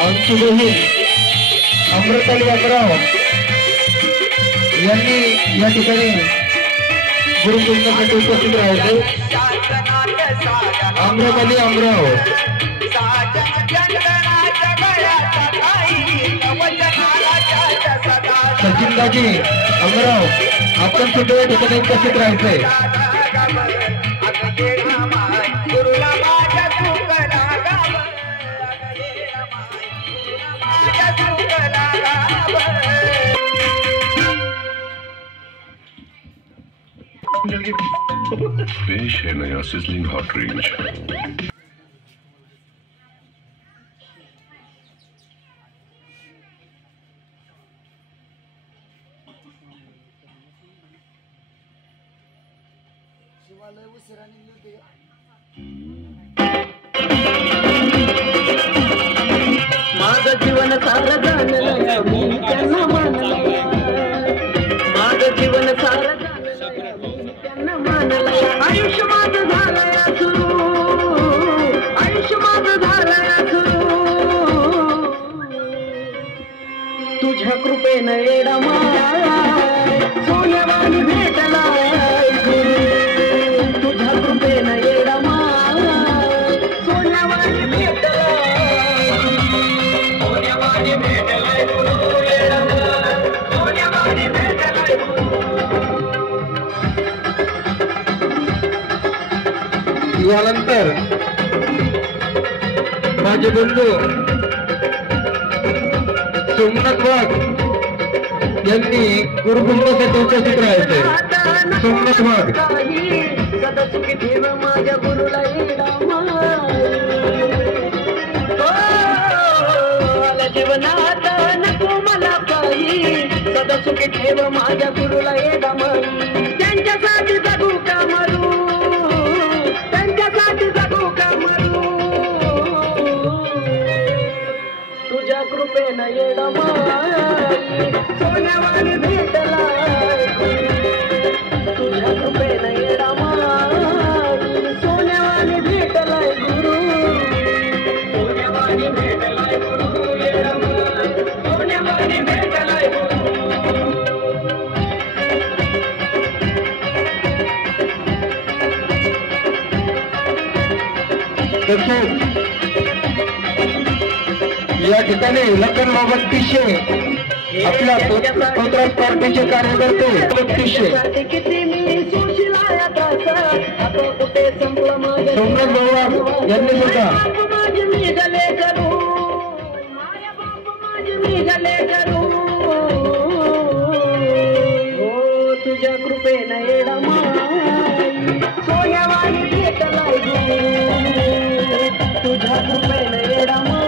आमची बहीण अमृताली अमराव यांनी या ठिकाणी गुरुकुंडासाठी उपस्थित राहायचे। अमृताली अमराव सचिनदाजी अमराव आपण सुद्धा या ठिकाणी उपस्थित राहायचंय। पेश है नया सिजलिंग हॉट रेंज। माझं जीवन सारं जाणलं मी त्यांना मानलं, माझं जीवन सारं जाणलं मी त्यांना मानलं। आयुष्य माझं झालंय सुरू, आयुष्य माझं झालंय सुरू, तुझ्या कृपेनं येडा माय सोन्यावानी भेटला गुरु, तुझ्या कृपेनं येडा माय सोन्यावानी भेटला, सोन्यावानी भेटलाय गुरु, येडा माय सोन्यावानी भेटलाय गुरु। यानंतर माझे बंधू सोमनाथ वाघ यांनी गुरुकुंडासाठी उपस्थित राहायचे। सोमनाथ वाघ सदा सुखी ठेव माझ्या गुरुला येडा माय, आला जीवनात नको मला काही, सदा सुखी ठेव माझ्या गुरुला येडा माय। त्यांच्यासाठी जगू का मरू, त्यांच्यासाठी जगू का मरू, तुझ्या कृपेनं येडा माय सोन्यावानी भेटला, तुझ्या कृपेनं येडा माय सोन्यावानी भेटलाय गुरु, सोन्यावानी भेटलाय गुरु, येडा माय सोन्यावानी भेटलाय गुरु। तसेच या ठिकाणी लखन बाबा टिशे आपल्या पत्रास पार्टीचे कार्यकर्ते बत्तीसशे किती मी सुशिलाया दासा, आता कुठे संपलं माझं सोमनाथ बाबा यांनी सुद्धा माझे मी गले करू, माया बाप माझे मी गले करू, हो तुझ्या कृपेनं येडा माय सोन्यावानी भेटलाय गुरु, तुझ्या कृपेनं येडा माय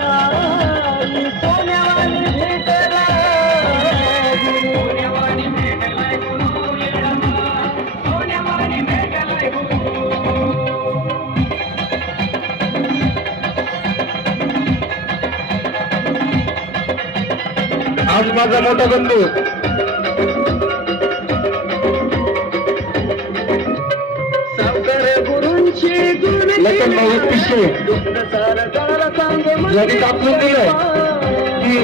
सोन्यावानी भेटलाय गुरु, सोन्यावानी भेटलाय गुरु, येडा माय माझा मोठा बंधू सावकार गुरूंची लखन भाऊ पिशे यांनी दाखवून दिलं की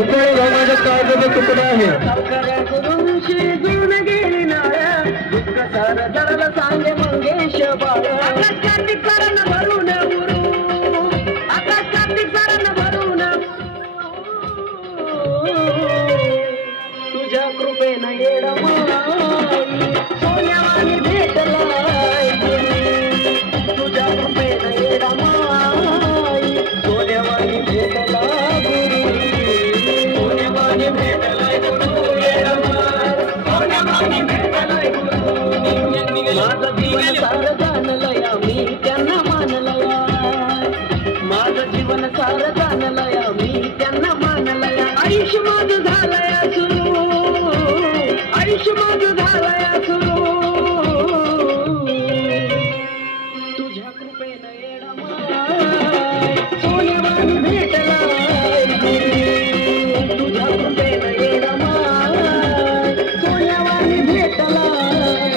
उन्हाळी भागाच्या काळजाचा तुकडा आहे. सावकार गुरूंची जुळून गेली नाळ्या दुःख सार जळाला सांगे मंगेश बाळ आकाश कार्तिक करण भरून गुरु आकाश कार्तिक करण भरून तुझ्या कृपेनं येडा माई सोन्यावानी भेटलाय तुझ्या कृपेनं येडा माई सोन्यावानी भेटला गुरु सोन्यावानी भेटलाय गुरु येडा माई सोन्यावानी भेटलाय गुरु माझं जीवन सार जाणलया मी त्यांना मानलया माझं जीवन सार जाणलया मी त्यांना मानलया आयुष्य माझं झालया सुरू आयुष्य माझं झालया सुरू तुझ्या कृपेनं येडा माय सोन्यावानी भेटलाय गुरु तुझ्या कृपेनं येडा माय सोन्यावानी भेटलाय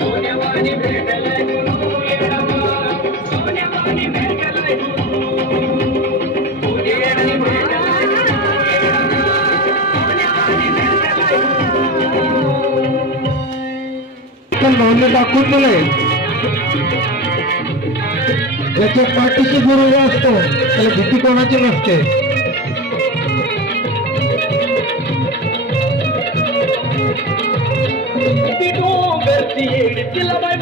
सोन्यावानी भेटलाय गुरु येडा माय सोन्यावानी भेटलाय भाऊने दाखवून दिलंय याच्या पाठीशी गुरु असतो त्याला भीती कोणाची नसते. ती डोंगरची येड तिला बाय